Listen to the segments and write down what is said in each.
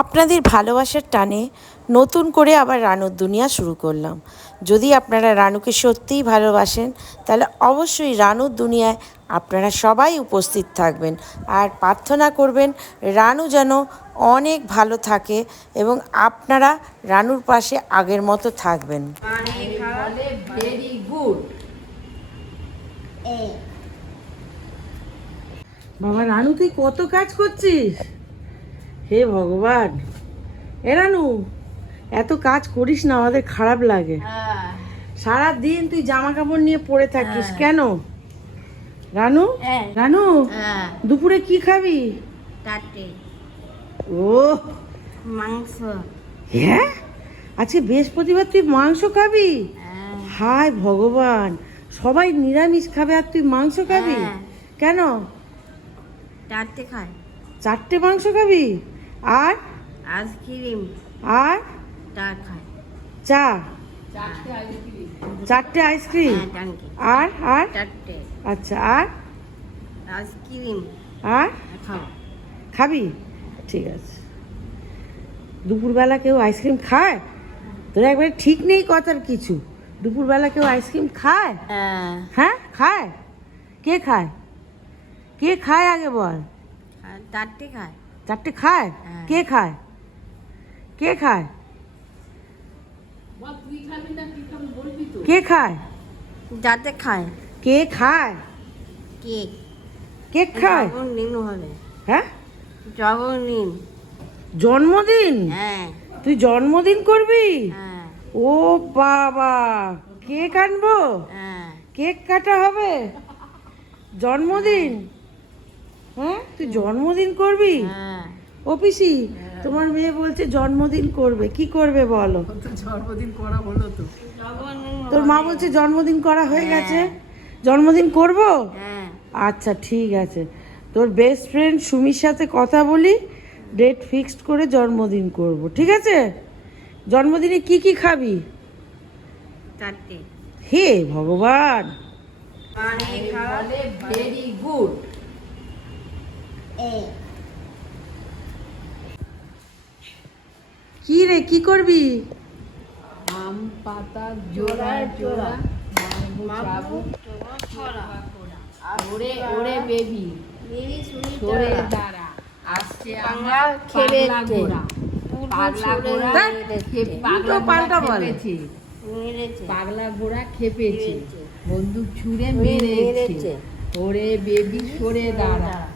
আপনাদের ভালোবাসার টানে নতুন করে আবার রানুর দুনিয়া শুরু করলাম। যদি আপনারা রানুকে সত্যিই ভালোবাসেন, তাহলে অবশ্যই রানুর দুনিয়ায় আপনারা সবাই উপস্থিত থাকবেন আর প্রার্থনা করবেন রানু যেন অনেক ভালো থাকে এবং আপনারা রানুর পাশে আগের মতো থাকবেন। বাবা, রানু, তুই কত কাজ করছিস? হে ভগবান। এ রানু এত কাজ করিস না আমাদের খারাপ লাগে। সারা দিন তুই জামা কাপড় নিয়ে পড়ে থাকিস কেন? রানু? হ্যাঁ। রানু হ্যাঁ। দুপুরে কি খাবি? ও মাংস। হ্যাঁ? আজকে বৃহস্পতিবার তুই মাংস খাবি? হ্যাঁ। হায় ভগবান সবাই নিরামিষ খাবে আর তুই মাংস খাবি? হ্যাঁ। কেন? চারটে খায়। চারটে মাংস খাবি? আর আইসক্রিম। আর চা চারটে আইসক্রিম। হ্যাঁ আর আর? চারটে। আচ্ছা আর? আইসক্রিম। আর? খাও খাবি। ঠিক আছে। দুপুরবেলা কেউ আইসক্রিম খায়? তোর একবারে ঠিক নেই কথার কিছু। দুপুরবেলা কেউ আইসক্রিম খায়? হ্যাঁ। হ্যাঁ খায়? কে খায়? কে খায় আগে বল? চারটে খায়। চারটে খায়? হ্যাঁ। কে খায়? কে খায়? কে খায়? যাতে খায়। কে খায়? কেক কে খায়? জন্মদিন হবে হ্যাঁ? জন্মদিন জন্মদিন? হ্যাঁ। তুই জন্মদিন করবি? হ্যাঁ। ও বাবা কেক আনব? হ্যাঁ। কেক কাটা হবে? জন্মদিন? হ্যাঁ তুই জন্মদিন করবি? হ্যাঁ। ও পিসি তোমার মেয়ে বলছে জন্মদিন করবে কি করবে বলো? জন্মদিন করা হলো তো। তোর মা বলছে জন্মদিন করা হয়ে গেছে। জন্মদিন করব? হ্যাঁ। আচ্ছা ঠিক আছে। তোর বেস্ট ফ্রেন্ড সুমির সাথে কথা বলি ডেট ফিক্সড করে জন্মদিন করব ঠিক আছে? জন্মদিনে কি কি খাবি? হে ভগবান! বলে ভেরি গুড কি রে কি করবি? আম পাতা জোড়া জোড়া ওরে ওরে বেবি। সরে দাঁড়া আসছে আমার। খেপেছে। পাগলা ঘোড়া। খেপেছে। বন্দুক ছুঁড়ে মেরেছে। ওরে বেবি সরে দাঁড়া।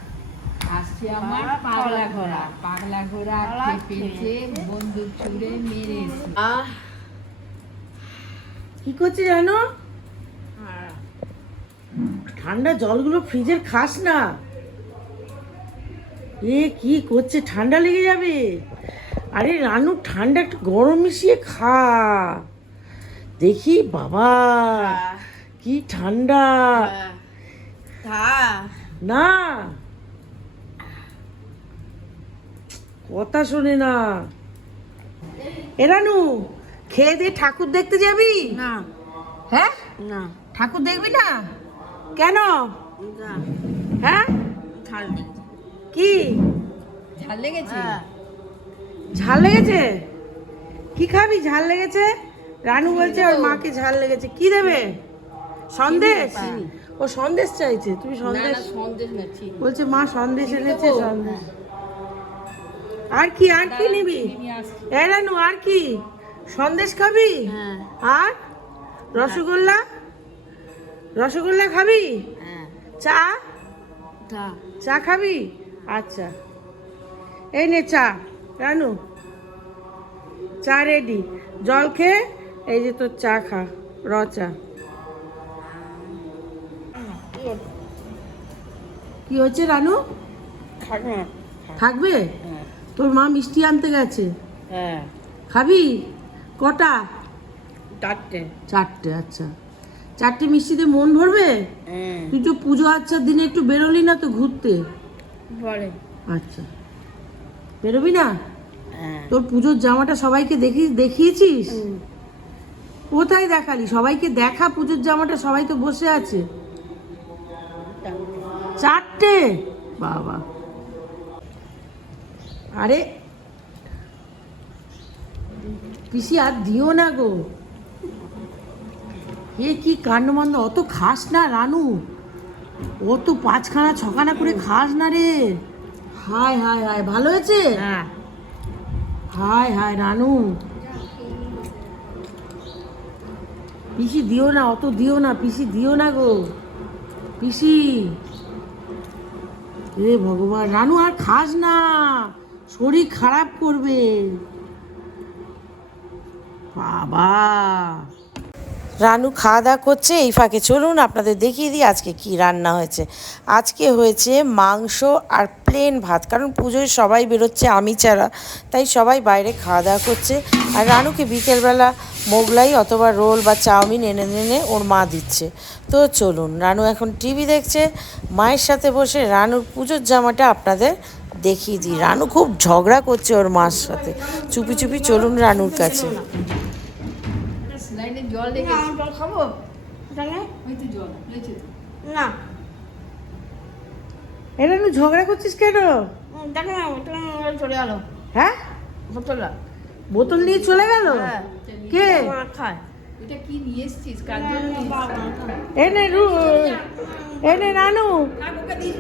আসছে আমার পাগলা ঘোড়া। পাগলা ঘোড়া খেপেছে বন্দুক ছুঁড়ে মেরেছে। কি করছিস জানো? ঠান্ডা জলগুলো ফ্রিজের খাস না। এ কি করছে? ঠান্ডা লেগে যাবে। আরে রানু ঠান্ডা একটু গরম মিশিয়ে খা। দেখি বাবা কি ঠান্ডা। না। কথা শোনে না। এ রানু খেয়ে দিয়ে ঠাকুর দেখতে যাবি? না। হ্যাঁ? না। ঠাকুর দেখবি না? কেন? হ্যাঁ? ঝাল কি? ঝাল লেগেছে? ঝাল লেগেছে? কি খাবি? ঝাল লেগেছে? রানু বলছে ওর মাকে ঝাল লেগেছে। কি দেবে? সন্দেশ? ও সন্দেশ চাইছে। তুমি সন্দেশ? সন্দেশ বলছে মা সন্দেশ এনেছে সন্দেশ। আর কি আর কি নিবি? চিনি আসছে। এ রানু আর কি? সন্দেশ খাবি? হ্যাঁ। আর রসগোল্লা? রসগোল্লা খাবি? হ্যাঁ। চা? চা। খাবি? আচ্ছা। এই নে চা রানু। চা রেডি জল খেয়ে এই যে তোর চা খা র চা। কি হচ্ছে রানু? থাকবে তোর মা মিষ্টি আনতে গেছে। হ্যাঁ। খাবি? কটা? চারটে। চারটে আচ্ছা। চারটে মিষ্টিতে মন ভরবে? হ্যাঁ। তুই তো পুজো আচ্ছার দিনে একটু বেরোলি না তো ঘুরতে? আচ্ছা। বেরোবি না? হ্যাঁ। তোর পুজোর জামাটা সবাইকে দেখি দেখিয়েছিস? কোথায় দেখালি? সবাইকে দেখা পুজোর জামাটা সবাই তো বসে আছে। চারটে? বাবা। আরে পিসি আর দিও না গো। এ কি কাণ্ডমান্ড অত খাস না রানু। অত পাঁচখানা ছখানা করে খাস না রে। হায় হায় হায় ভালো হয়েছে? হ্যাঁ। হায় হায় রানু। পিসি দিও না অত দিও না পিসি দিও না গো। পিসি। রে ভগবান রানু আর খাস না। শরীর খারাপ করবে। বাবা। রানু খাওয়া দাওয়া করছে, এই ফাঁকে চলুন, আপনাদের দেখিয়ে দিই আজকে কি রান্না হয়েছে। আজকে হয়েছে মাংস আর প্লেন ভাত, কারণ পুজোয় সবাই বেরোচ্ছে আমি ছাড়া, তাই সবাই বাইরে খাওয়া দাওয়া করছে। আর রানুকে বিকেলবেলা মোগলাই অথবা রোল বা চাউমিন এনে এনে ওর মা দিচ্ছে। তো চলুন, রানু এখন টিভি দেখছে, মায়ের সাথে বসে রানুর পুজোর জামাটা আপনাদের দেখিয়ে দিই রানু খুব ঝগড়া করছে ওর মার সাথে। চুপি চুপি চলুন রানুর কাছে। এটা ঝগড়া করছিস কেন? চলে গেলো। হ্যাঁ? বোতলটা বোতল নিয়ে চলে গেল? হ্যাঁ। কে? মা খায়। এটা কি নিয়ে এসছিস? কার জন্য এনে রু এনে নানু কাকুকে দিস? না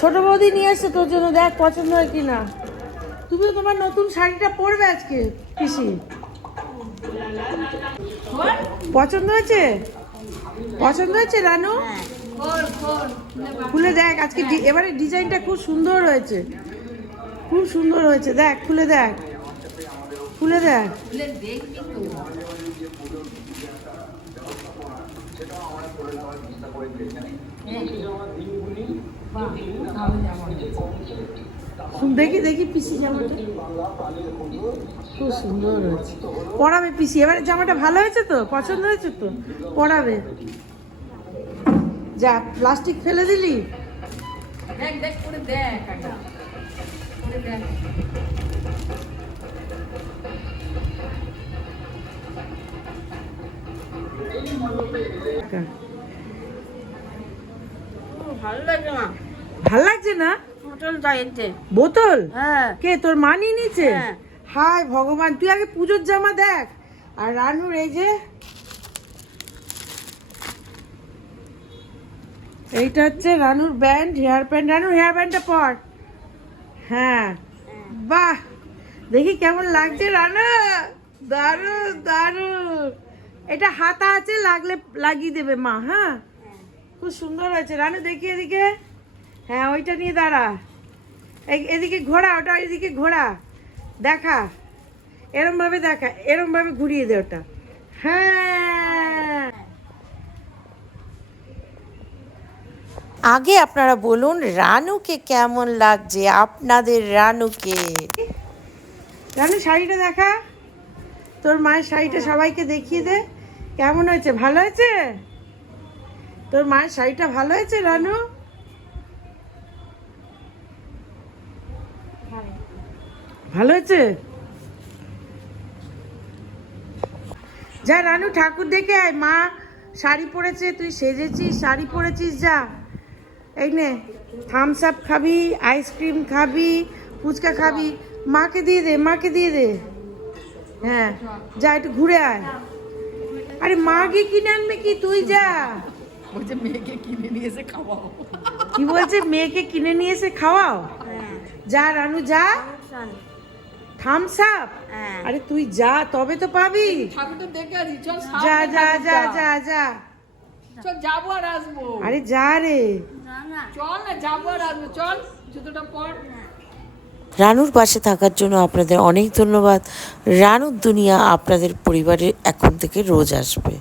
ছোট বৌদি নিয়ে এসছে তোর জন্য দেখ পছন্দ হয় কি না তুমিও তোমার নতুন শাড়িটা পরবে আজকে পিসি। পছন্দ হয়েছে? পছন্দ হয়েছে রানু? খোল দেখ আজকে এবারে ডিজাইনটা খুব সুন্দর হয়েছে। খুব সুন্দর হয়েছে দেখ খুলে দেখ। খুলে দেখ। বাহ, ভালো জামা হয়েছে। দেখি দেখি পিসি জামাটা। খুব সুন্দর হয়েছে। পরাবে পিসি। এবারে জামাটা ভালো হয়েছে তো? পছন্দ হয়েছে তো? পরাবে। যা প্লাস্টিক ফেলে দিলি? দেখ দেখ করে দেখ করে দেখ। উম, ভালো লাগে না। ভালো লাগছে না? বোতল চাইছে। বোতল? হ্যাঁ। কে তোর মা নিয়ে নিচ্ছে হ্যাঁ। হায় ভগবান তুই আগে পুজোর জামা দেখ। আর রানুর এই যে এইটা হচ্ছে রানুর ব্যান্ড হেয়ার ব্যান্ড। রানুর হেয়ার ব্যান্ডটা পর। হ্যাঁ। বাহ! দেখি কেমন লাগছে রানু! দারুণ দারুণ। এটা হাতা আছে লাগলে লাগিয়ে দেবে মা হ্যাঁ? খুব সুন্দর হয়েছে। রানু দেখি এদিকে। হ্যাঁ ওইটা নিয়ে দাঁড়া। এদিকে ঘোরা ওটা এদিকে ঘোরা। দেখা। এরম ভাবে দেখা এরম ভাবে ঘুরিয়ে দে ওটা। হ্যাঁ। আগে আপনারা বলুন রানুকে কেমন লাগছে? আপনাদের রানুকে। রানু শাড়িটা দেখা। তোর মায়ের শাড়িটা সবাইকে দেখিয়ে দে। কেমন হয়েছে? ভালো হয়েছে? তোর মায়ের শাড়িটা ভালো হয়েছে, রানু? ভালো হয়েছে? যা, রানু, ঠাকুর দেখে আয়। মা, শাড়ি পরেছে, তুই সেজেছিস, শাড়ি পরেছিস, যা। এই নে থামস আপ খাবি আইসক্রিম খাবি, ফুচকা খাবি। মাকে দিয়ে দে, মাকে দিয়ে দে। হ্যাঁ যা, একটু ঘুরে আয়। আরে মা গিয়ে কিনে আনবে কি? তুই যা। বলছে মেয়েকে কিনে নিয়ে এসে খাওয়াও। কি বলছে? মেয়েকে কিনে নিয়ে এসে খাওয়াও? হ্যাঁ। যা রানু যা। থামস আপ হ্যাঁ। আরে তুই যা তবে তো পাবি। ঠাকুরটা দেখে আছি চল যা যা যা যা যা। চল যাব আর আসব। আরে যা রে। না না। চল না যাব আর আসব। চল জুতোটা পর। রানুর পাশে থাকার জন্য আপনাদের অনেক ধন্যবাদ। রানুর দুনিয়া আপনাদের পরিবারে এখন থেকে রোজ আসবে।